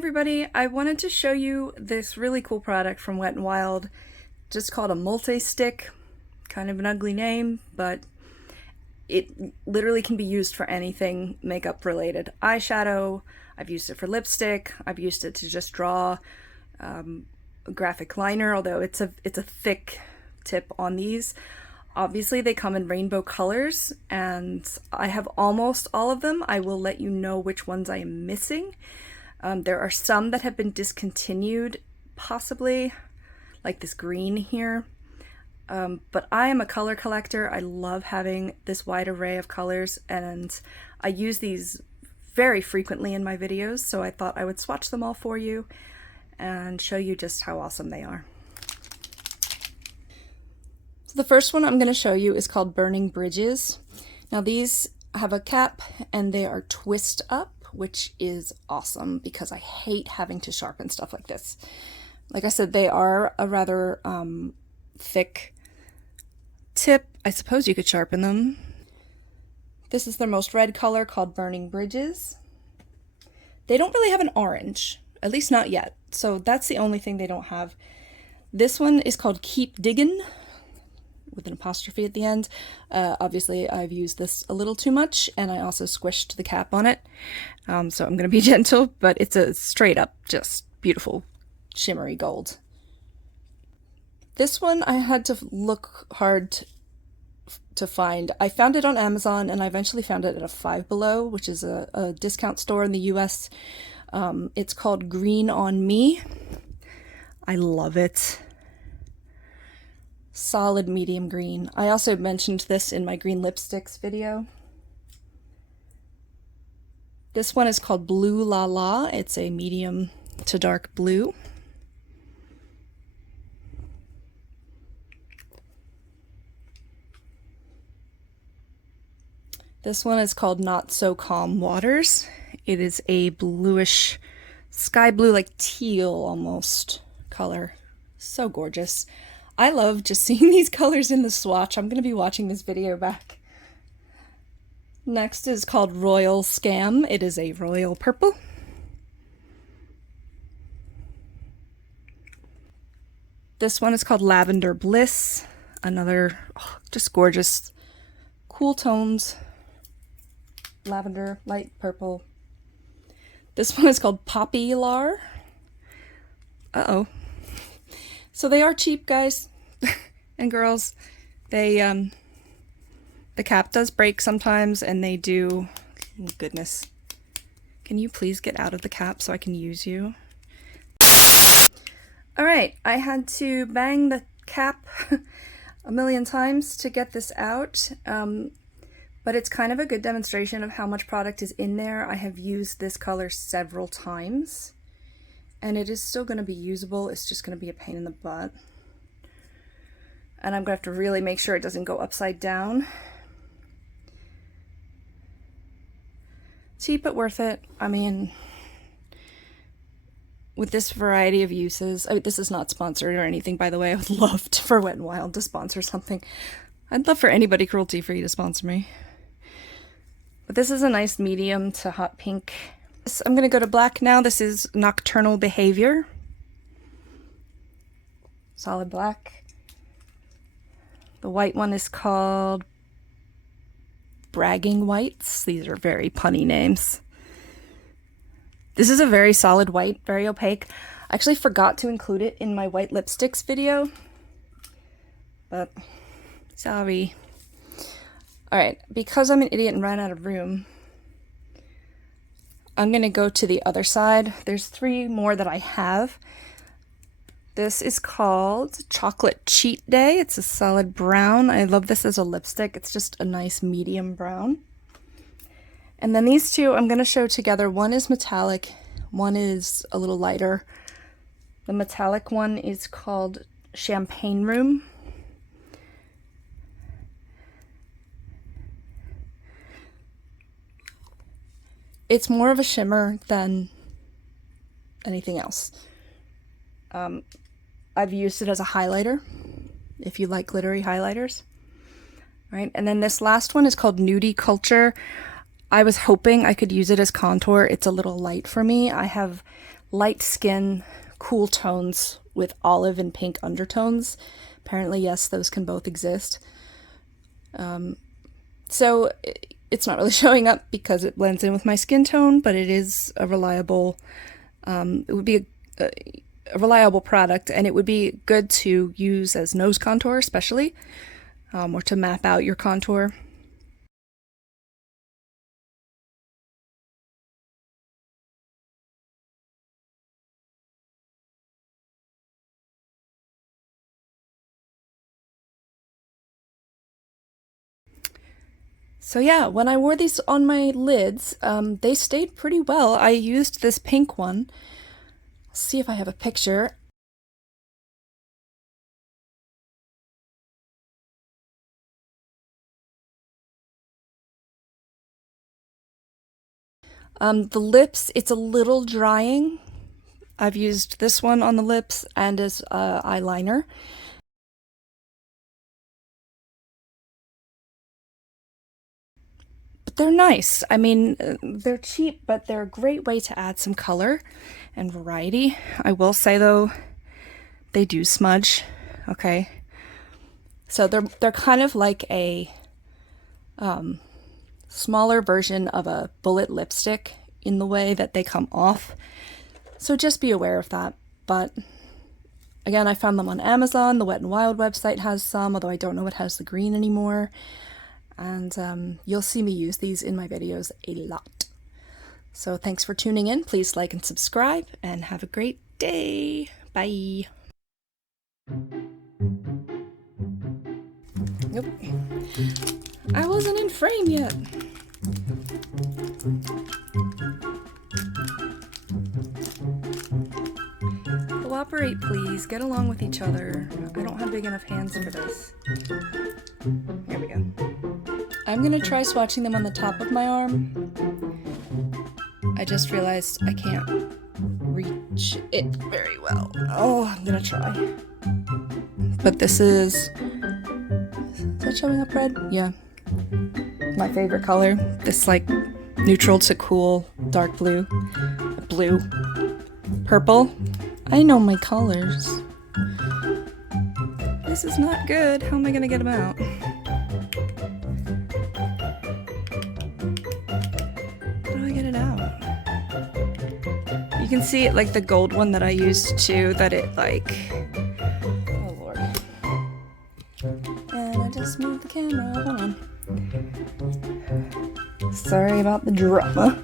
everybody, I wanted to show you this really cool product from Wet n Wild, just called a multi-stick. Kind of an ugly name, but it literally can be used for anything makeup related. Eyeshadow, I've used it for lipstick, I've used it to just draw a graphic liner, although it's a thick tip on these. Obviously they come in rainbow colors, and I have almost all of them. I will let you know which ones I am missing. There are some that have been discontinued, possibly, like this green here. But I am a color collector. I love having this wide array of colors, and I use these very frequently in my videos, so I thought I would swatch them all for you and show you just how awesome they are. So the first one I'm going to show you is called Burning Bridges. Now these have a cap and they are twist up, which is awesome because I hate having to sharpen stuff like this. Like I said, they are a rather thick tip. I suppose you could sharpen them. This is their most red color, called Burning Bridges. They don't really have an orange, at least not yet, so that's the only thing they don't have. This one is called Keep Diggin', with an apostrophe at the end. Obviously I've used this a little too much, and I also squished the cap on it, so I'm gonna be gentle, but it's a straight up just beautiful shimmery gold. This one I had to look hard to find. I found it on Amazon, and I eventually found it at a Five Below, which is a discount store in the US. It's called Green on Me. I love it. Solid medium green. I also mentioned this in my green lipsticks video. This one is called Blue La La. It's a medium to dark blue. This one is called Not So Calm Waters. It is a bluish, sky blue, like teal almost color. So gorgeous. I love just seeing these colors in the swatch. I'm going to be watching this video back. Next is called Royal Scam. It is a royal purple. This one is called Lavender Bliss. Another just gorgeous, cool tones. Lavender, light purple. This one is called Poppy Lar. Uh-oh. So they are cheap, guys and girls. They, the cap does break sometimes, and they do, oh goodness. Can you please get out of the cap so I can use you? Alright, I had to bang the cap a million times to get this out, but it's kind of a good demonstration of how much product is in there. I have used this color several times, and it is still going to be usable. It's just going to be a pain in the butt. And I'm going to have to really make sure it doesn't go upside down. Cheap but worth it. I mean, with this variety of uses, this is not sponsored or anything, by the way. I would love for Wet n Wild to sponsor something. I'd love for anybody cruelty free to sponsor me. But this is a nice medium to hot pink. I'm going to go to black now. This is Nocturnal Behavior. Solid black. The white one is called Bragging Whites. These are very punny names. This is a very solid white, very opaque. I actually forgot to include it in my white lipsticks video, but sorry. Alright, because I'm an idiot and ran out of room, I'm going to go to the other side. There's three more that I have. This is called Chocolate Cheat Day. It's a solid brown. I love this as a lipstick. It's just a nice medium brown. And then these two I'm going to show together. One is metallic, one is a little lighter. The metallic one is called Champagne Room. It's more of a shimmer than anything else. I've used it as a highlighter, if you like glittery highlighters. Right, and then this last one is called Nudie Culture. I was hoping I could use it as contour. It's a little light for me. I have light skin, cool tones with olive and pink undertones. Apparently, yes, those can both exist. So it's not really showing up because it blends in with my skin tone, but it is a reliable, it would be a reliable product, and it would be good to use as nose contour especially, or to map out your contour. So yeah, when I wore these on my lids, they stayed pretty well. I used this pink one. Let's see if I have a picture. The lips, it's a little drying. I've used this one on the lips and as eyeliner. But they're nice. I mean, they're cheap, but they're a great way to add some color and variety. I will say though, they do smudge. Okay. So they're kind of like a smaller version of a bullet lipstick in the way that they come off. So just be aware of that. But again, I found them on Amazon. The Wet n Wild website has some, although I don't know it has the green anymore. And you'll see me use these in my videos a lot. So thanks for tuning in. Please like and subscribe, and have a great day. Bye. Nope. I wasn't in frame yet. Cooperate, please. Get along with each other. I don't have big enough hands for this. Here we go. I'm gonna try swatching them on the top of my arm. I just realized I can't reach it very well. Oh, I'm gonna try. But this is that showing up red? Yeah. My favorite color. This like neutral to cool dark blue. Blue. Purple. I know my colors. This is not good. How am I gonna get them out? How do I get it out? You can see it like the gold one that I used too, that it like... Oh lord. And I just moved the camera. Hold on. Sorry about the drama.